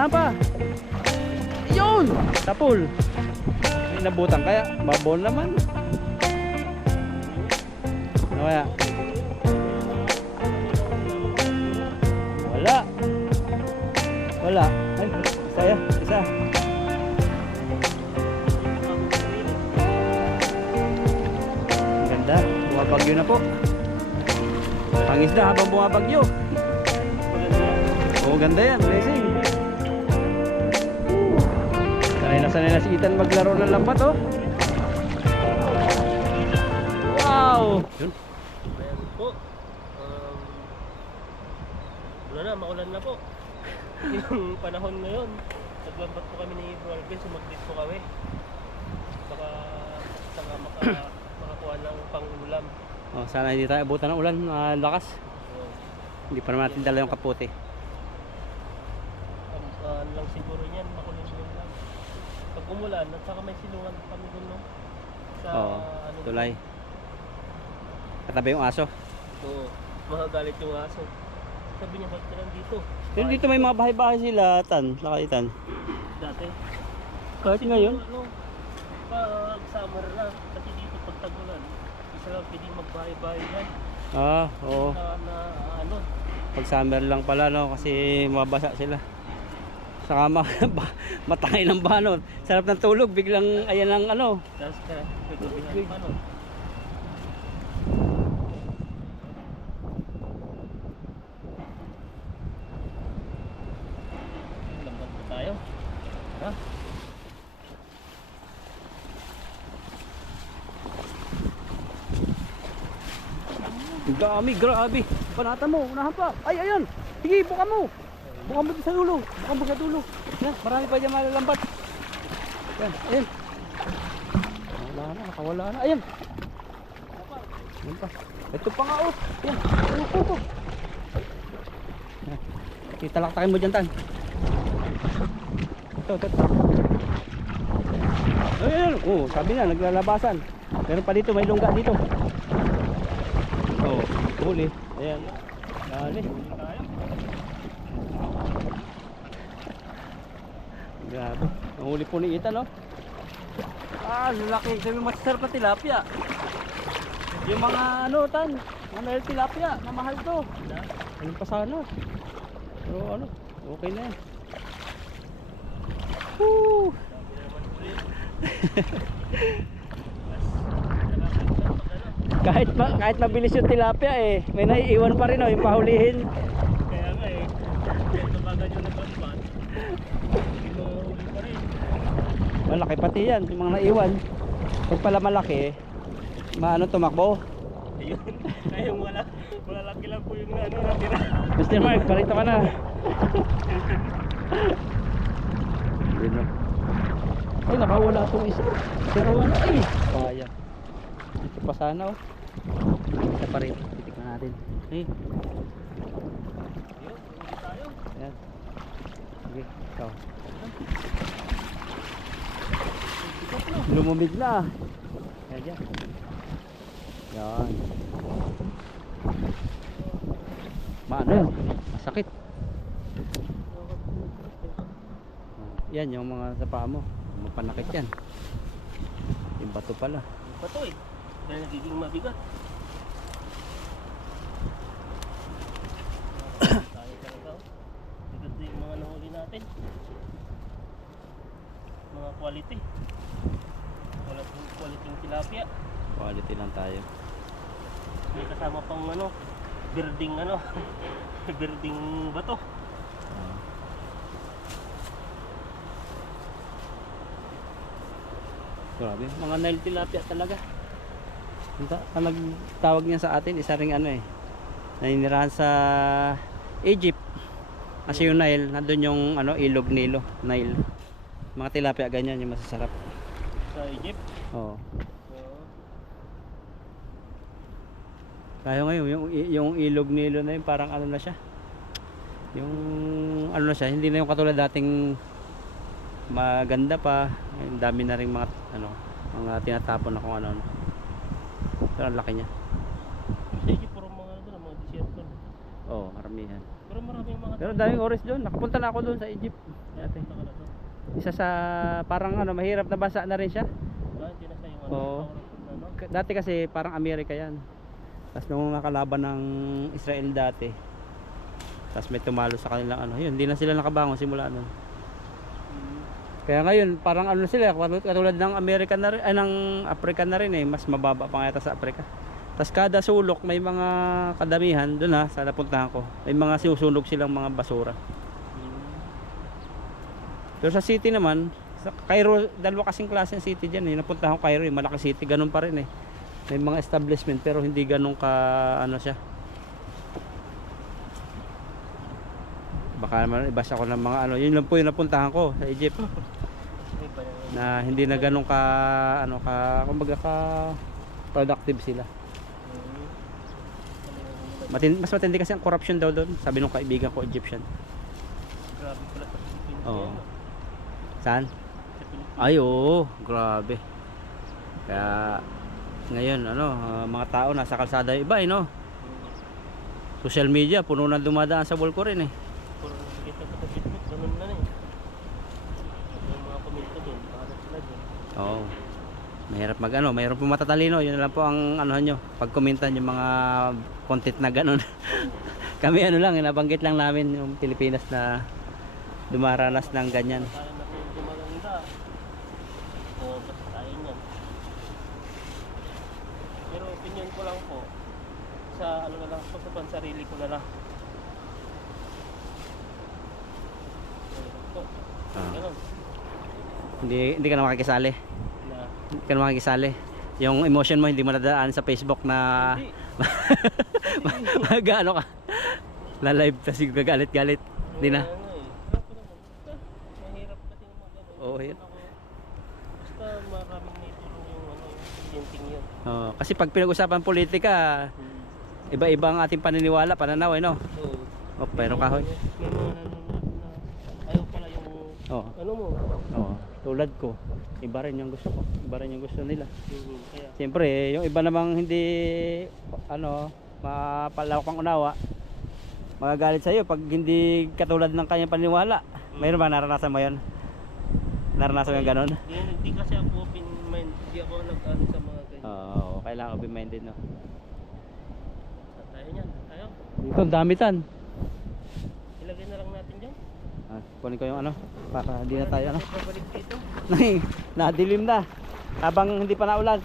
unahan pa. Yun! Tapol. May nabutan kaya. Babon naman. Ano kaya? Wala. Wala. Ay, isa ya. Isa. Ganda. Bumabagyo na po. Pangisda habang bumabagyo. Oh, ganda yan. Blessing. Sanay na si Ethan maglaro ng lambat, oh. Wow! Yun. Ayan po. Wala na, maulan na po. Yung panahon ngayon, naglambat po kami ni Bro Alvin, sumaglit po kami. Baka saka makakuha ng pang-ulam. Oh, sana hindi tayo abutan ng ulan, lakas. Hindi pa naman natin dala yung kapote. Ano lang siguro niyan, makulong lang. Pag umulan, at saka may silungan kami dun, no? Sa ano, tulay. Katabi yung aso. Oo, makagalit yung aso. Sabi niya, ba't ka lang dito? Yun dito may mga bahay-bahay sila, Nakaitan. Dati. Kahit ngayon. Ano, pag summer na, kasi dito pag tagulan, isa lang pwedeng magbahay-bahay yan. Oo. Na ano, Pag summer lang pala, no? Kasi mabasa sila. Saka matangay ng banot. Sarap ng tulog, biglang ayan ang ano. tapos ka, kagabihan pa, no? Lambat pa tayo. Ha? Dami, grabe. Panatan mo, unahan pa. Ay, ayun. Sige, buka mo. Buka mo sa dulo. Buka mo sa dulo. Yan, marami pa dyan malalambat. Yan, ayun. Wala na, nakawala na. Ayun. Yan pa. Ito pa nga, oh. Yan, ito. Italaktakin mo dyan, Tan. Ito. Ayun, oh, sabi na, naglalabasan. Meron pa dito, may lungga dito. Oh, huli. Ayan. Dali. Grabe. Ang huli po ni Ethan, no? Lalaki. Sabi masasarap na tilapia. Yung mga ano, Tan, mga mahal tilapia, mamahal to. Anong pa sana? Pero ano, okay na yan. Woo! kahit mabilis yung tilapia eh, may naiiwan pa rin, oh, yung pahulihin. Kaya nga eh, kahit mabagal yung nagpapad, hindi mo huli pa rin. Malaki pati yan, yung mga naiwan. Pag pala malaki, maano tumakbo. Ayun, ay yung malalaki lang po yung ano natira. Mr. Mark, parito ka na. Yun, no? Ay, nakawala itong isa. Pero ano, ay, sayang. Ito pa sana, oh. Isa pa rin, titignan natin. Ay. Ayun, huli tayo. Ayan. Sige, ikaw. Lumumig na. Ayan dyan. Yan. Maano yun? Masakit. Yan yung mga sa paa mo. Mapanakit yan. Yung bato pala. Bato eh, dahil nagiging mabigat. Tayo talaga, oh. Bigat na yung mga nahuli natin. Mga quality. Quality yung tilapia. Quality lang tayo. May kasama pang ano, birding ano, birding bato. Grabe, mga Nile tilapia talaga. Ang nagtawag niya sa atin, isa ring ano eh, naninirahan sa Egypt. Kasi yung Nile, nandun yung ano, ilog Nilo, Nile. Mga tilapia ganyan yung masasarap. Sa Egypt. Oo. Oo. Tayo ngayon, yung ilog Nilo na yun, parang ano na siya. Yung ano na siya, hindi na yung katulad dating maganda pa. Ang dami na ring mga ano, mga tinatapon na kung ano. Pero ang laki niya. Sa Egypt, puro mga ano doon, mga desierto. Oo, karamihan. Pero maraming mga Pero daming oras doon. Nakapunta na ako doon sa Egypt. Dati. Punta ka na doon. Isa sa parang ano, mahirap na bansa na rin siya. Hindi na siya yung ano. Oo. Ano? Dati kasi parang Amerika yan. Tapos nung nakalaban ng Israel dati, tapos may tumalo sa kanilang ano, yun, hindi na sila nakabangon simula nun. Kaya ngayon parang ano sila, katulad ng Amerika na rin, ay ng Africa na rin eh, mas mababa pa nga yata sa Africa. Tapos kada sulok may mga kadamihan doon ha, sa napuntahan ko. May mga sinusunog silang mga basura. Pero sa city naman, sa Cairo, dalawa kasing klase ng city diyan eh. Napuntahan ko Cairo, eh, malaki city, ganun pa rin eh. May mga establishment pero hindi ganun ka ano siya. Baka naman ibasa ko ng mga ano, yun lang po yung napuntahan ko sa Egypt. Na hindi na ganun ka ano ka, kumbaga ka productive sila. Mas matindi kasi ang corruption daw doon, sabi nung kaibigan ko Egyptian. Grabe pala sa Pilipinas. Oo. Yan, no? Saan? Sa Pilipinas. Ay oo, grabe. Kaya ngayon ano, mga tao nasa kalsada yung iba eh no. Social media puno na dumadaan sa wall ko rin eh. Puro nakikita ko sa Facebook, ganun na eh. Yung mga komento doon, para sila doon. Oo. Mahirap mag ano, mayroon po matatalino, yun na lang po ang ano nyo, pag-commentan yung mga content na ganun. Kami ano lang, nabanggit lang namin yung Pilipinas na dumaranas ng ganyan. Para na kung gumaganda. Oo, basta tayo niyan. Pero opinion ko lang po, sa ano na lang po, sa pansarili ko na lang. Ganun po. Ah. Ganun. Hindi ka na makikisali. Na, Hindi ka na makikisali. Yung emotion mo hindi mo nadaan sa Facebook na hindi. ano ka. La live kasi gagalit-galit. Hindi na. Ano eh. Basta, mahirap kasi yung mga ganun. Oo, yun. Basta maraming naitulong yung ano, yung presenting yun. Kasi pag pinag-usapan politika, iba-iba ang ating paniniwala, pananaw eh no. Oo. Pero kahoy. May mga nanonood na ayaw pala yung Oo. ano mo. Oo. Tulad ko, iba rin yung gusto ko. Iba rin yung gusto nila. Kaya Siyempre, yung iba namang hindi ano, mapalawak ang unawa, magagalit sa iyo pag hindi katulad ng kanyang paniniwala. Mayroon ba naranasan mo 'yon? Naranasan mo yung ganun? hindi kasi ako open mind. Hindi ako nag-ano sa mga ganyan. Oo, kailangan open-minded no. Tayo niyan. Tayo. Dito, ang dami tan. Ilagay na lang natin dyan. Kunin ko yung ano, para hindi na tayo ano. Babalik dito. Nadilim na. Habang hindi pa naulan.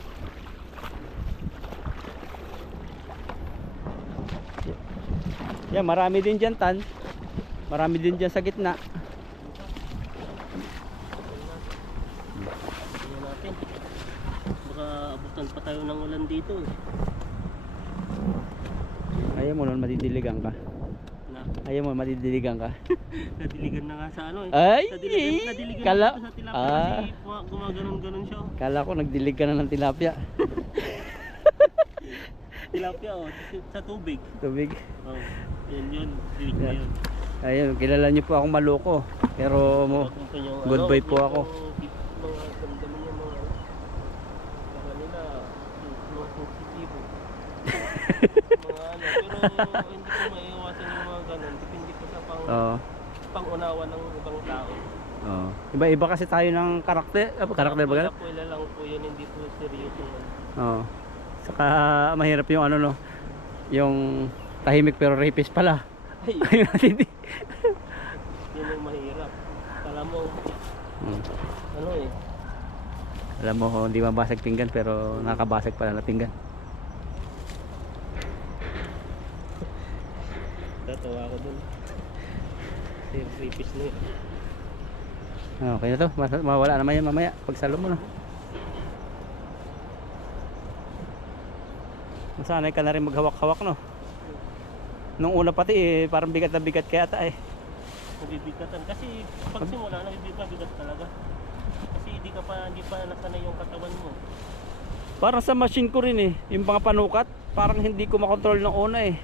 Yan, marami din dyan tan. Marami din dyan sa gitna. Tingnan natin. Baka abutan pa tayo ng ulan dito. Ayaw mo nun, madidiligan ka. Na, Ayaw mo, madidiligan ka. nadiligan na nga sa ano eh. Ay! Nadiligan Kala- na sa tilapia Ah. kasi gumaganon-ganon siya. Kala ko nagdilig ka na ng tilapia. Tilapia oh, sa tubig. Tubig. Oh, yun, dilig na Yan. yun. Ayun, kilala niyo po akong maloko. Pero mo, Kung pa yung, good boy po ako. Mga damdamin yung mga kala nila mga sensitibo. Mga ano, pero hindi ko maiiwasan yung mga ganun. Depende po sa Oo. pangunawa ng ibang tao. Oo. Iba-iba kasi tayo ng karakter. Karakter ba ganun? Pula lang po yun, hindi po seryoso yun. Oo. Saka mahirap yung ano no. Yung tahimik pero rapist pala. Ay, yun yung mahirap. Alam mo, ano eh, Alam mo, hindi mabasag pinggan pero nakakabasag pala na pinggan. tatawa ako dun. Kasi rapist na yun. Okay na to. Mawala naman yan mamaya. Pagsalo mo na. Masanay ka na rin maghawak-hawak no. Nung una pati eh, parang bigat na bigat kaya ata eh. Nabibigatan. Kasi pag simula, nabibigat talaga. Kasi hindi pa nasanay yung katawan mo. Parang sa machine ko rin eh. Yung mga panukat, parang hindi ko makontrol ng una eh.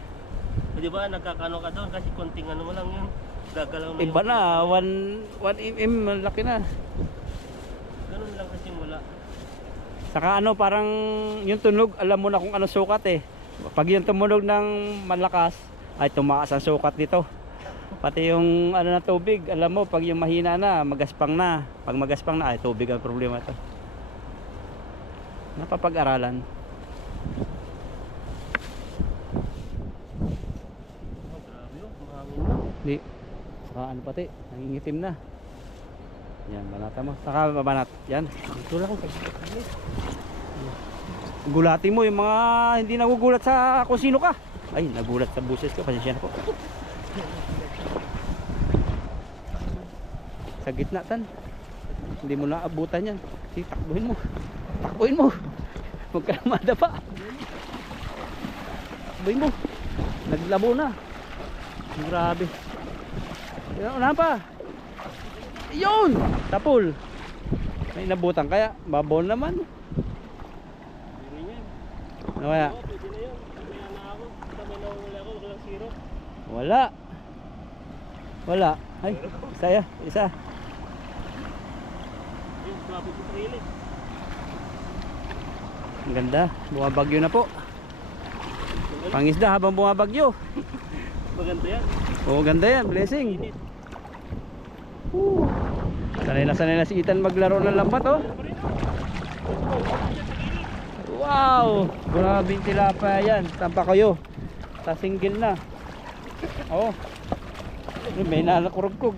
Di ba, nagkakano ka doon kasi konting ano mo lang yun. Gagalaw na Iba yung- na, 1 mm, laki na. Ganun lang kasi simula. Saka ano, parang yung tunog, alam mo na kung ano sukat eh. Pag yung tumunog ng malakas, ay tumaas ang sukat dito. Pati yung ano na tubig, alam mo, pag yung mahina na, magaspang na. Pag magaspang na, ay tubig ang problema to. Napapag-aralan. Oh, grabe yun. Mahangin na. Di. Saka ano pati, nangingitim na. Yan, banata mo. Saka babanat. Yan. Ito lang ko. Gulatin mo yung mga hindi nagugulat sa kung sino ka. Ay, nagulat sa buses ko. Pasensya na po. Sa gitna tan. Hindi mo naabutan yan. Sige, takbuhin mo. Takbuhin mo. Huwag ka na madapa. Takbuhin mo. Naglabo na. Grabe. Unahan pa. Yun! Tapol. May nabutan kaya. Babon naman. Hindi niya. Ano kaya? Oo, pwede na yun. Mamaya na ako. Sabay na wala ako. Walang siro. Wala. Wala. Ay, isa ya. Isa. Ayun, grabe ko sa hilig. Ang ganda. Bumabagyo na po. Pangisda habang bumabagyo. Maganda yan. Oo, ganda yan. Blessing. Init. Sanay na si Ethan maglaro ng lambat, oh. Wow! Grabe yung tilapia yan. Tampa kayo. Tasinggil na. Oh. May nanakurugkog.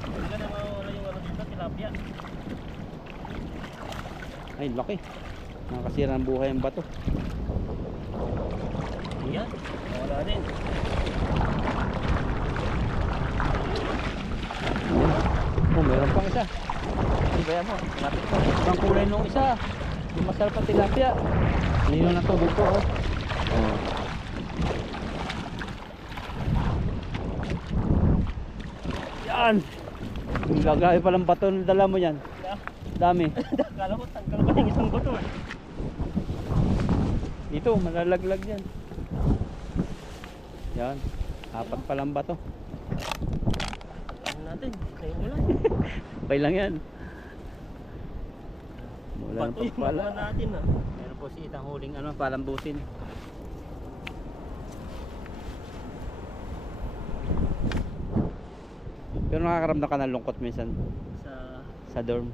Talaga na mawala yung ano dito, tilapia. Ay, laki. Nakasira ang buhay ang bato. Yan. Wala din. Oh, meron pang isa. Ano ba yan mo? Lapit ko. Ang kulay nung isa. Yung masarap ang tilapia. Lino na tubig ko, oh. Oh. Yan. Yung gagawin palang bato na dala mo yan. Dami. Kala ko tangkal pa yung isang buto. Dito, malalaglag yan. Yan. Apat palang bato. Ano natin? Ngayon wala. Okay lang yan. Wala Bato nang yung pagpala. mga natin ah. Meron po si Itang huling ano, palambutin. Pero nakakaramdam ka ng lungkot minsan Sa... sa dorm.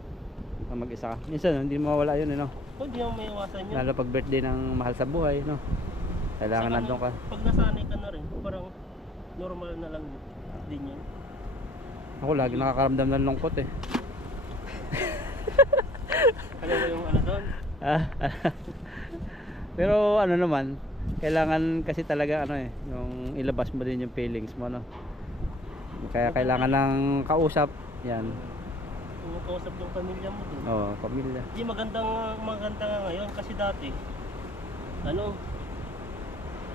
Pag mag-isa ka. Minsan hindi mawala yun, no? Oh, di mo may iwasan yun. Lalo pag birthday ng mahal sa buhay, no? Kailangan Saka nandun ka. Pag nasanay ka na rin, parang normal na lang din yun. Ako lagi nakakaramdam ng lungkot eh. Alam mo yung ano doon? Ah, pero ano naman, kailangan kasi talaga ano eh, yung ilabas mo din yung feelings mo, no? Kaya kailangan ng kausap, yan. Yung kausap ng pamilya mo din. Oo, pamilya. Hindi, maganda nga ngayon kasi dati, ano,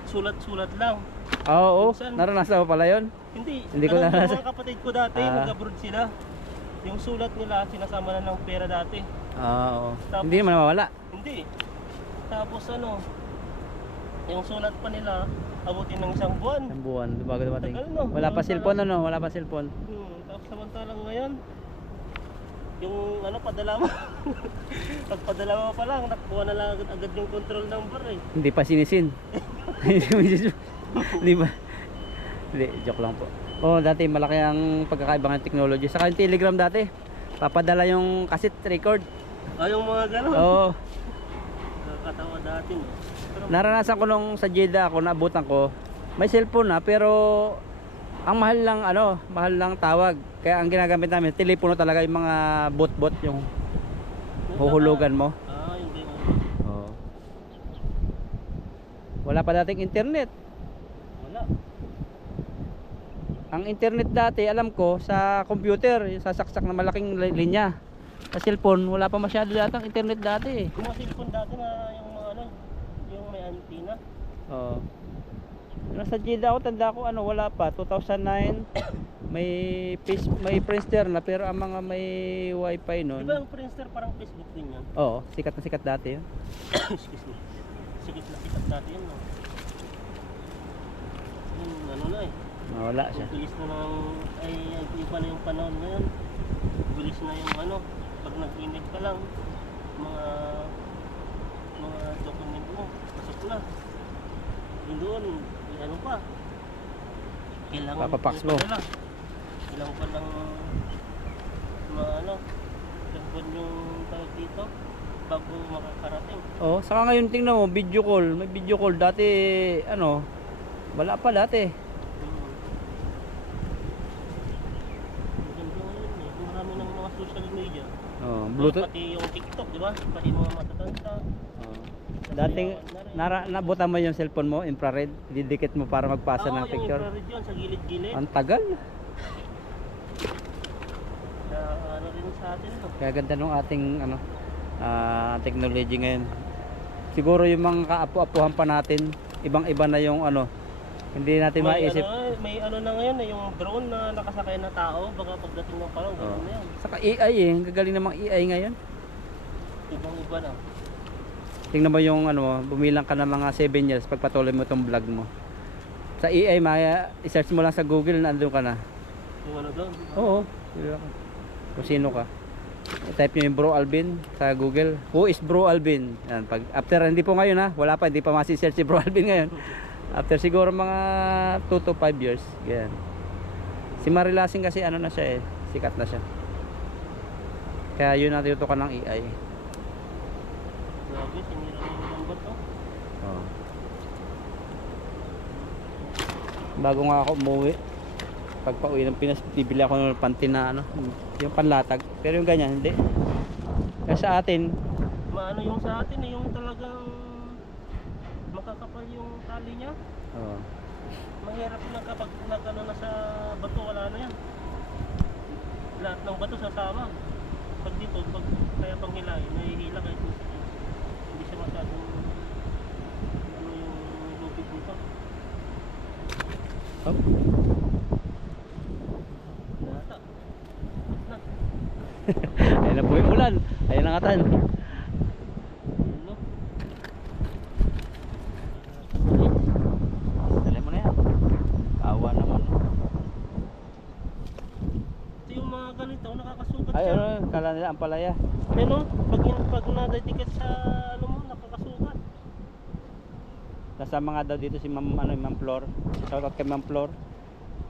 sulat-sulat lang. Oo, Minsan- naranasan mo pala yun? Hindi ko alam naranasan. yung mga kapatid ko dati, Ah. mag-abroad sila. Yung sulat nila, sinasama na ng pera dati. Oo. Tapos- Hindi naman mawala. Hindi. Tapos ano, yung sulat pa nila, abutin ng isang buwan. Ang buwan, bago dumating. Tagal, no? Wala pa Tagal. cellphone, ano? Wala pa cellphone. Tapos samantalang ngayon, yung ano, padala mo. Pag padala mo pa lang, nakuha na lang agad yung control number eh. Hindi pa sinisin. Hindi ba? Hindi, joke lang po. Oh, dati malaki ang pagkakaiba ng technology. Saka yung Telegram dati, papadala yung cassette record. Yung mga gano'n. Oo. Nakakatawa dati no. Pero Naranasan ko nung sa Jeddah ako, naabutan ko. May cellphone na pero ang mahal lang ano, mahal lang tawag. Kaya ang ginagamit namin, telepono talaga yung mga bot-bot yung huhulugan mo. hindi mo. Oo. Wala pa dating internet. Wala. Ang internet dati, alam ko, sa computer, yung sasaksak na malaking linya. Sa cellphone, wala pa masyado datang internet dati eh. Yung mga cellphone dati na yung mga ano, yung may antenna. Oo. Nasa Jeddah ako, tanda ko, ano, wala pa. 2009, may Friendster na, pero ang mga may wifi Di nun. ba yung Friendster parang Facebook din yan? Oo, sikat na sikat dati yun. Excuse me. Sikit na sikat dati yun no. Yung ano na eh. Wala siya. Ang bilis na ng, ay iba na yung panahon ngayon. Bilis na yung ano, pag nag-init ka lang, mga document mo, pasok na. Yung doon, may ano pa. Kailangan Papapax mo. Ilang pa lang ano, ilang buwan yung tawag dito bago makakarating. Oh, saka ngayon tingnan mo, video call. May video call. Dati, ano, wala pa dati. Maganda ngayon eh. Marami ng mga social media. Oh, Bluetooth. Pati yung TikTok, di ba? Pati yung mga matatanda. Oh. Dating, nabutan mo yung cellphone mo, infrared. Didikit mo para magpasa ng picture. Yung infrared yun sa gilid-gilid. Ang tagal. Na ano rin sa atin. No? Kaya ganda nung ating, ano, technology ngayon. Siguro yung mga kaapu-apuhan pa natin, ibang-iba na yung, ano, hindi natin maisip. May ano na ngayon, yung drone na nakasakay na tao, baka pagdating ng panahon, Oh. gano'n na yan. Saka AI eh, ang gagaling namang AI ngayon. Ibang-iba na. Tingnan mo yung ano, bumilang ka ng mga 7 years pagpatuloy mo tong vlog mo. Sa AI, i-search mo lang sa Google, nandun ka na. Yung ano doon. Oo, kung sino ka. I-type nyo yung Bro Alvin sa Google. Who is Bro Alvin? Yan, pag, after, hindi po ngayon ha, wala pa, hindi pa masi-search si Bro Alvin ngayon. After siguro mga 2 to 5 years. Yan. Si Marilasing kasi ano na siya eh, sikat na siya. Kaya yun ang tinutukan ng AI. Grabe, sinira na yung lambat to. Oh. Bago nga ako umuwi, pag pauwi ng Pinas, bibili ako ng panty na ano, yung panlatag. Pero yung ganyan, hindi. Kaya sa atin, Maano yung sa atin eh, yung talagang makakapal yung tali niya. oh, Mahirap na kapag nagano na sa bato, wala na yan. Lahat ng bato sasama. Pag dito, pag kaya pang hilahin, nahihila kahit hindi siya masyadong ano yung lubid dito. oh. Nata. Na. Ayun na po yung ulan. Ayun ang atan. Ano? Dali mo na yan. Awa naman. Ito yung mga ganito, nakakasugat Ay, siya. ano, kala nila ang palaya. Ano? Pag nadetiket sa ano mo, nakakasugat. Nasama nga daw dito si Ma'am, ano, Ma'am Flor. Shoutout kay Ma'am Flor.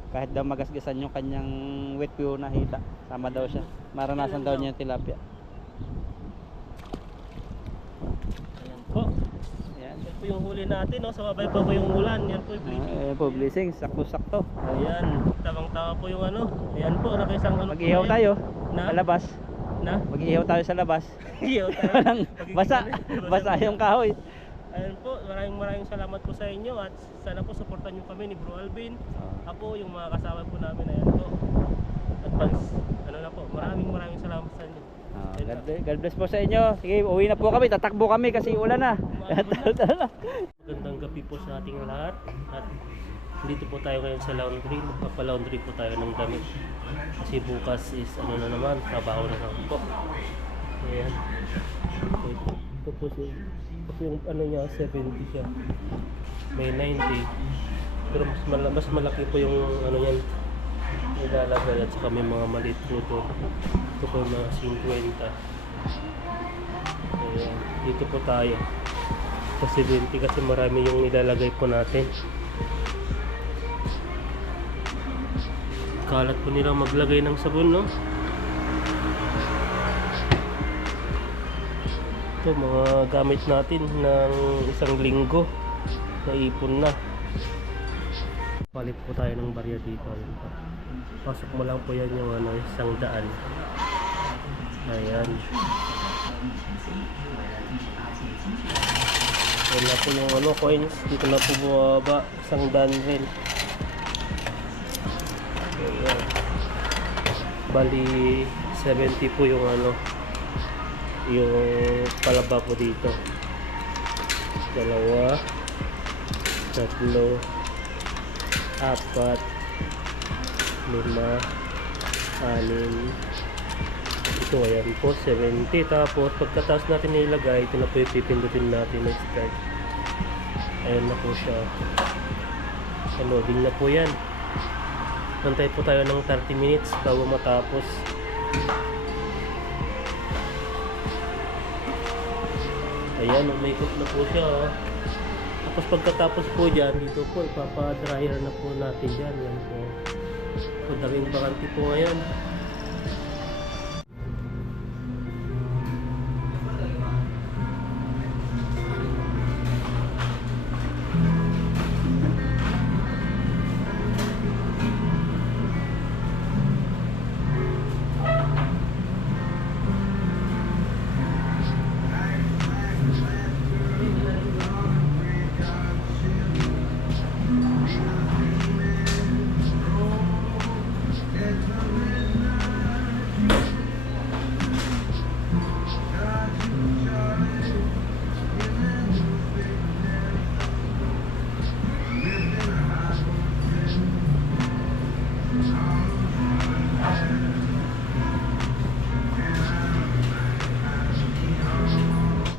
Kahit daw magasgasan yung kanyang wet view na hita. Sama daw siya. Maranasan daw niya yung tilapia. Ayan po. Ayan. Yan po yung huli natin, no? Sumabay pa po yung ulan. Yan po yung blessing. Ayan po, blessing. Sakto-sakto. Ayan, tawang-tawa po yung ano. Ayan po, nakisang ano. Mag-ihaw po tayo Na? sa labas. Na? Mag-ihaw tayo sa labas. Ihaw tayo. Walang basa. Basa yung kahoy. Ayan po, maraming salamat po sa inyo at sana po supportan nyo kami ni Bro Alvin. Ako, yung mga kasama po namin, ayan po. Advance, ano na po, maraming salamat sa inyo. God bless po sa inyo. Sige, uwi na po kami. Tatakbo kami kasi ulan na. Magandang gabi po sa ating lahat. At dito po tayo ngayon sa laundry. Magpapa-laundry po tayo ng damit. Kasi bukas is ano na naman, trabaho na naman po. Ayan. Ito po yung ano niya, 70 siya. May 90. Pero mas malaki po yung ano yan. Nilalagay at saka may mga maliit po ito. Ito po yung mga 50. Ayan. Dito po tayo. Sa 70 kasi marami yung nilalagay po natin. Kalat po nila maglagay ng sabon, no? Ito mga gamit natin ng isang linggo na ipon na. Palit po tayo ng barya dito. Pasok mo lang po yan yung ano, 100. Ayan. Ayan na po yung ano, coins. Dito na po bumaba. 100 rin. Ayan. Bali 70 po yung ano, yung palaba po dito. 2, 3, 4, 5, 6. Ito ayan po 70. Tapos pagkatapos natin nilagay, ito na po yung pipindutin natin ng start. Ayan na po siya. Loading na po yan. Nantay po tayo ng 30 minutes bago matapos. Ayan, umikot na po siya, oh. Tapos pagkatapos po dyan, dito po ipapadryer na po natin dyan. Yan po. So daming bakante po ngayon.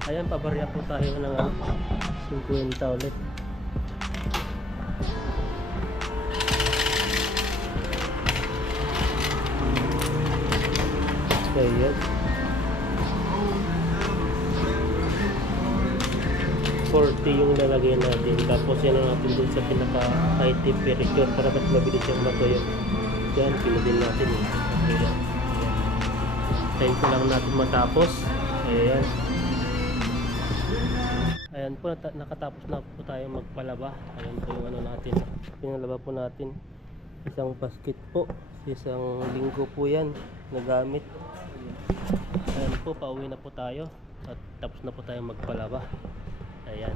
Ayan, pabarya po tayo ng 50 ulit. So, yan. 40 yung lalagay natin. Tapos yan ang natin dun sa pinaka high temperature para mas mabilis yung matuyo. Yan, pinudin natin. Ayan. Time ko lang natin matapos. Ayan. Ayan po, nakatapos na po tayo magpalaba. Ayan po yung ano natin. Pinalaba po natin. Isang basket po. Isang linggo po yan nagamit. Ayan po, pauwi na po tayo. At tapos na po tayo magpalaba. Ayan.